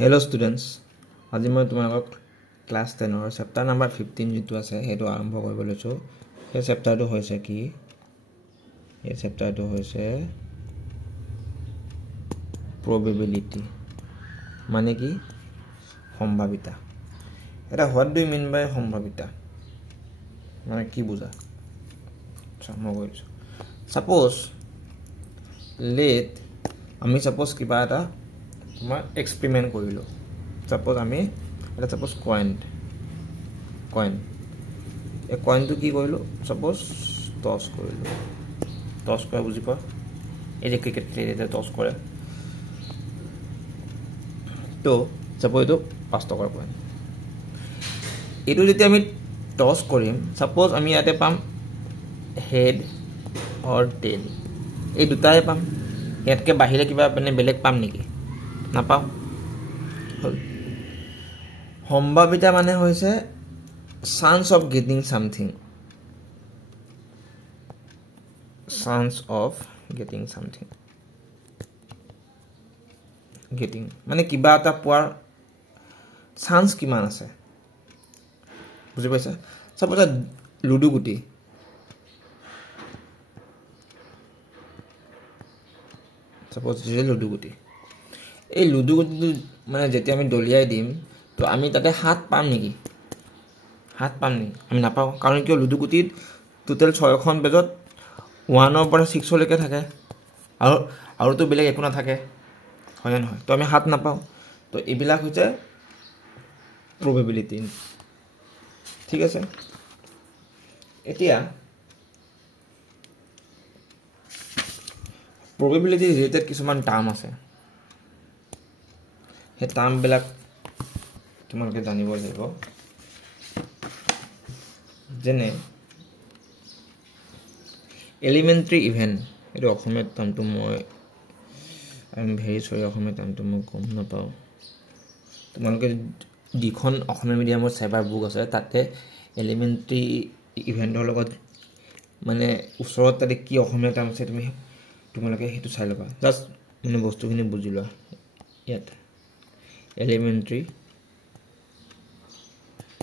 Hello students, আজি মই তোমালোকক ক্লাস 10 ৰ চেপ্টাৰ নাম্বাৰ 15 যেটো আছে হেটো আৰম্ভ কৰিব লৈছো। এই চেপ্টাৰটো হৈছে কি? এই চেপ্টাৰটো হৈছে probability। মানে কি? সম্ভাৱিতা। এটা what do you mean by সম্ভাৱিতা? মানে কি বুজা? মই কৈছো। Suppose let আমি suppose কিবা এটা মই এক্সপেৰিমেন্ট কৰিলো। Suppose আমি এটা suppose coin এই কয়েনটো কি কৰিলো? Suppose toss কৰিলো। toss কৰা বুজি পা? এই যে ক্ৰিকেট প্লেয়াৰে toss কৰে। তো suppose এইটো 5 টকাৰ কয়েন। এইটো যেতিয়া আমি toss কৰিম, suppose আমি ইয়াতে পাম head or tail। এই দুটাই পাম। ইয়াতকে বাহিৰে কিবা মানে বেলেগ পাম নেকি? নাপাও। সম্ভাৱিতা মানে হৈছে chance of getting something। chance of getting something। getting মানে কিবা এটা পোৱাৰ chance কিমান আছে? বুজি পাইছা? suppose লুডু গুটি। suppose লুডু গুটি। এই লুডু গুটিটো মানে যেতিয়া আমি দলিয়াই দিম তো আমি তাতে হাত পাম নেকি? হাত পাম নেকি? আমি নাপাও। কাৰণ কিয় লুডু গুটিত টোটাল 6খন পেজত 1 ৰ পৰা 6 লৈকে থাকে। আৰু তো বেলেগ একো নাথাকে। হয় না নহয়? তো আমি হাত নাপাও। তো এইবিলাক হৈছে probability। ঠিক আছে? এতিয়া probability related কিছুমান টাৰ্ম আছে। এই টাৰ্ম বিলাক তোমালোকে জানিব লাগিব। যেনে elementary event এটো অসমীয়া টাৰ্মটো মই I am very sorry অসমীয়া টাৰ্মটো মই গম নাপাও। তোমালোকে যিখন অসমীয়া মিডিয়ামৰ সাইবাৰ বুক আছে তাতে elementary ইভেন্টৰ লগত মানে ওচৰত তাতে কি অসমীয়া টাৰ্ম আছে তোমালোকে হেতু চাই লবা। জাস্ট মানে বস্তুখিনি বুজি লোৱা। ইয়াত elementary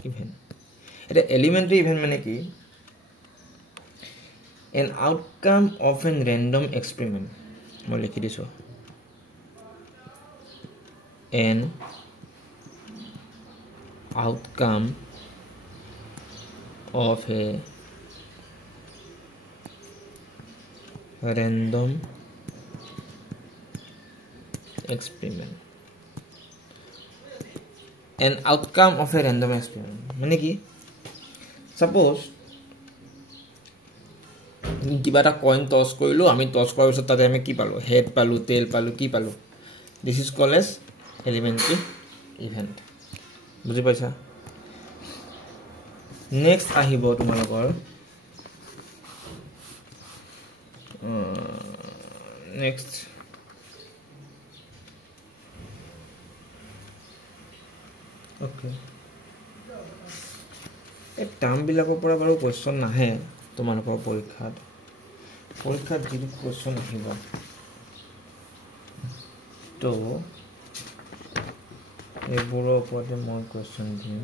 event। এটা elementary event মানে কি? An outcome of a random experiment। মই লিখি দিছো। An outcome of a random experiment। An outcome of a random experiment মানে কি? Suppose কিবা এটা কয়েন টস কৰিলো, আমি টস কৰাৰ পিছত তাতে আমি কি পালো? হেড পালো, টেল পালো, কি পালো? This is called as elementary event। বুজি পাইছা? নেক্সট আহিব তোমালোকৰ নেক্সট ওকে এই টাৰ্ম বিলাকৰ পৰা বাৰু কোৱেশ্চন নাহে তোমালোকৰ পৰীক্ষাত যিটো কোৱেশ্চন আহিব তো এইবোৰৰ ওপৰতে মই কোৱেশ্চন দিম।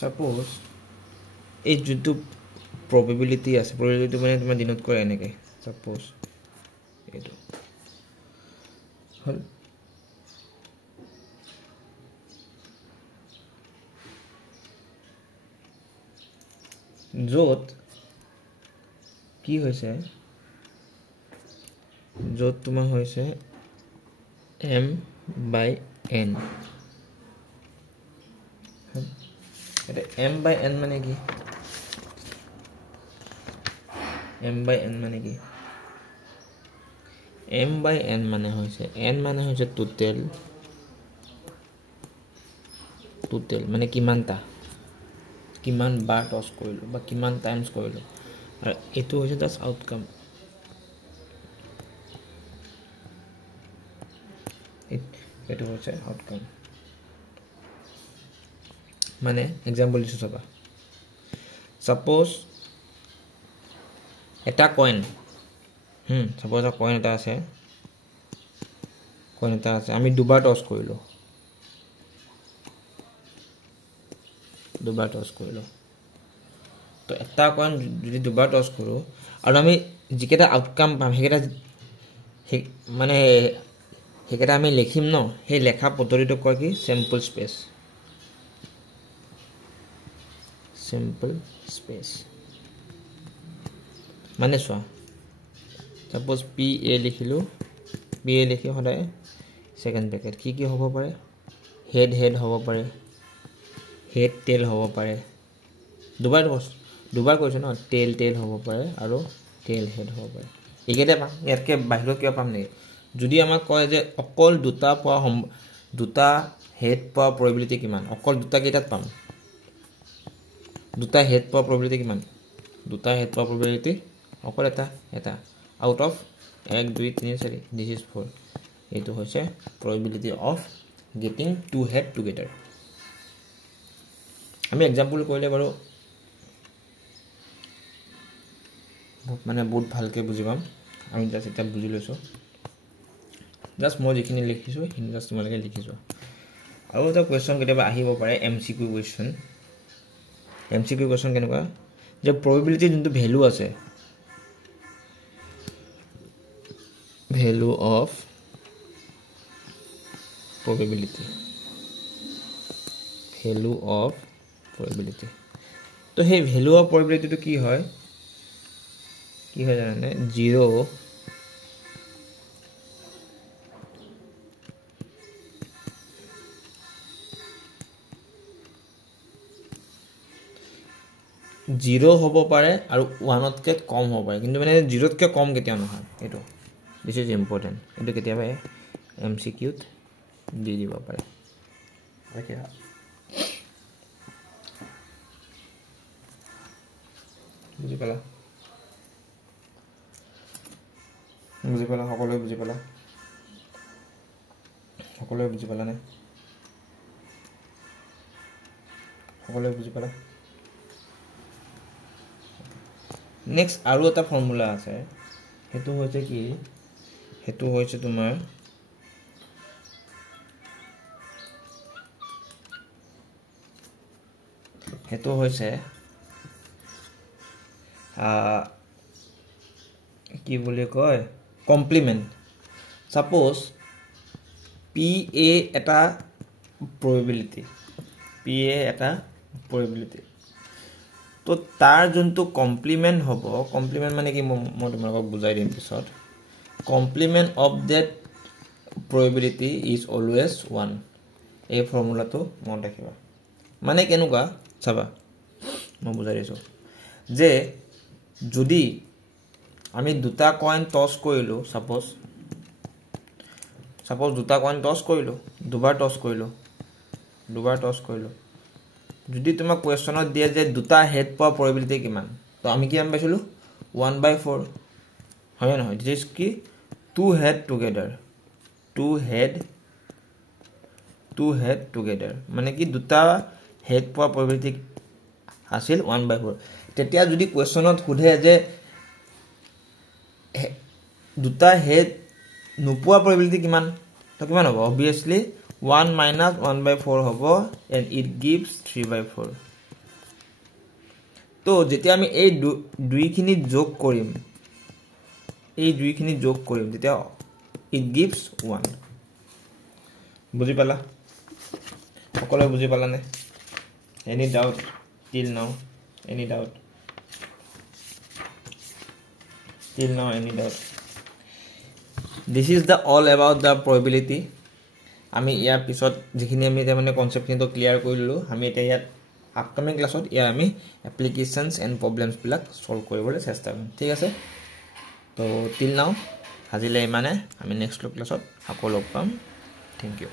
সাপোজ এই যেটো probability আছে, probability মানে তোমাৰ দিনত কৰে এনেকে। সাপোজ এইটো হল য'ত কি হৈছে, য'ত তোমাৰ হৈছে m/n। এটা m/n মানে কি? m/n মানে কি? m/n মানে হৈছে n মানে হৈছে টোটেল মানে কিমান বাৰ টস কৰিলো বা কিমান টাইমছ কৰিলো, আৰু এটো হৈছে জাস্ট আউটকাম। এটো হৈছে আউটকাম। মানে এক্সাম্পল দিছো চাবা। সাপোজ এটা কয়েন সাপোজ এটা কয়েন এটা আছে কইন এটা আছে আমি দুবাৰ টস কৰিলো তো এটা কইন যদি দুবাৰ টস কৰো আৰু আমি যিকেটা আউটকাম পাম হেকেটা মানে হেকেটা আমি লিখিম ন হে লেখা পদ্ধতিটো কয় কি স্যাম্পল স্পেস মানে সোৱা সাপোজ পি এ লিখিলো পি এ লিখি হদায় সেকেন্ড ব্ৰ্যাকেট কি হ'ব পাৰে হেড হ'ব পাৰে হেড টেল হ'ব পাৰে দুবাৰ কৈছে ন টেল হ'ব পাৰে আৰু টেল হেড হ'ব পাৰে একেটা পাম ইয়াতকে বাহিৰত কিবা পাম নেকি যদি আমাক কয় যে অকল দুটা হেড পোৱা probability কিমান অকল দুটা কেইটাত পাম দুটা হেড পোৱা probability কিমান দুটা হেড পোৱা probability অকল এটা out of 1 2 3 4 this is 4 এইটো হৈছে probability of getting two head together আমি एग्जांपल কৰিলে বাৰু মানে বহুত ভালকে বুজি পাম আমি জাস্ট এটা বুজি লৈছো জাস্ট মই যিখিনি লিখিছো হিন জাস্ট তোমালোকে লিখিছো আৰু এটা কোৱেশ্চন কেতিয়াবা আহিব পাৰে এমসিকিউ কোৱেশ্চন কেনেকুৱা যে probability যোনটো ভ্যালু আছে value of probability তো হে value of probability তো কি হয় জানে 0 হ'ব পাৰে আৰু 1 তকে কম হ'ব পাৰে কিন্তু মানে 0 তকে কম কেতিয়া নহয় এটো this is important এটো কেতিয়াবা MCQ ত দি দিব পাৰে ওকে বুজি পালা সকলোৱে বুজি পালা নে নেক্সট আৰু এটা ফৰ্মুলা আছে হেতু হৈছে কি হেতু হৈছে তোমাৰ হেতু হৈছে কি বুলি কয় কমপ্লিমেন্ট সাপোজ পি এ এটা probability তো তার যোনটো কমপ্লিমেন্ট হ'ব কমপ্লিমেন্ট মানে কি মই তোমাক বুজাই দিম পিছত complement of that probability is always 1 এই ফৰ্মুলাটো মনত ৰাখিবা মানে কেনেকুৱা চাবা মই বুজাই দিছো যে যদি আমি দুটা কইন টস কৰিলো সাপোজ দুটা কইন টস কৰিলো দুবাৰ টস কৰিলো যদি তোমাক কোৱেশ্চনত দিয়ে যে দুটা হেড পোৱা probability কিমান তো আমি কি পাইছিলো 1/4 হয় নহয় দিস কি two head together মানে কি দুটা হেড পোৱা probability আছিল 1/4 তেতিয়া যদি কোৱেশ্চনত খুধে যে দুটা হেড নোপোৱা probability কিমান তো কিমান হ'ব obviously 1 minus 1/4 হ'ব and it gives 3/4 তো যেতিয়া আমি এই দুইখিনি যোগ কৰিম তেতিয়া it gives 1 বুজি পালা সকলোৱে বুজি পালানে any doubt till now any doubt this is the all about the probability আমি ইয়াৰ পিছত যিখিনি আমি মানে কনসেপ্ট কিন্তু ক্লিয়াৰ কৰিলো আমি এটা ইয়াত আপকামিং ক্লাছত ইয়াৰ আমি এপ্লিকেশনস এন্ড প্ৰবলেমস বিলাক সলভ কৰিবলৈ চেষ্টা কৰিম ঠিক আছে তো till now আজিলৈ মানে আমি নেক্সট ক্লাছত আকৌ লগ পাম থ্যাংক ইউ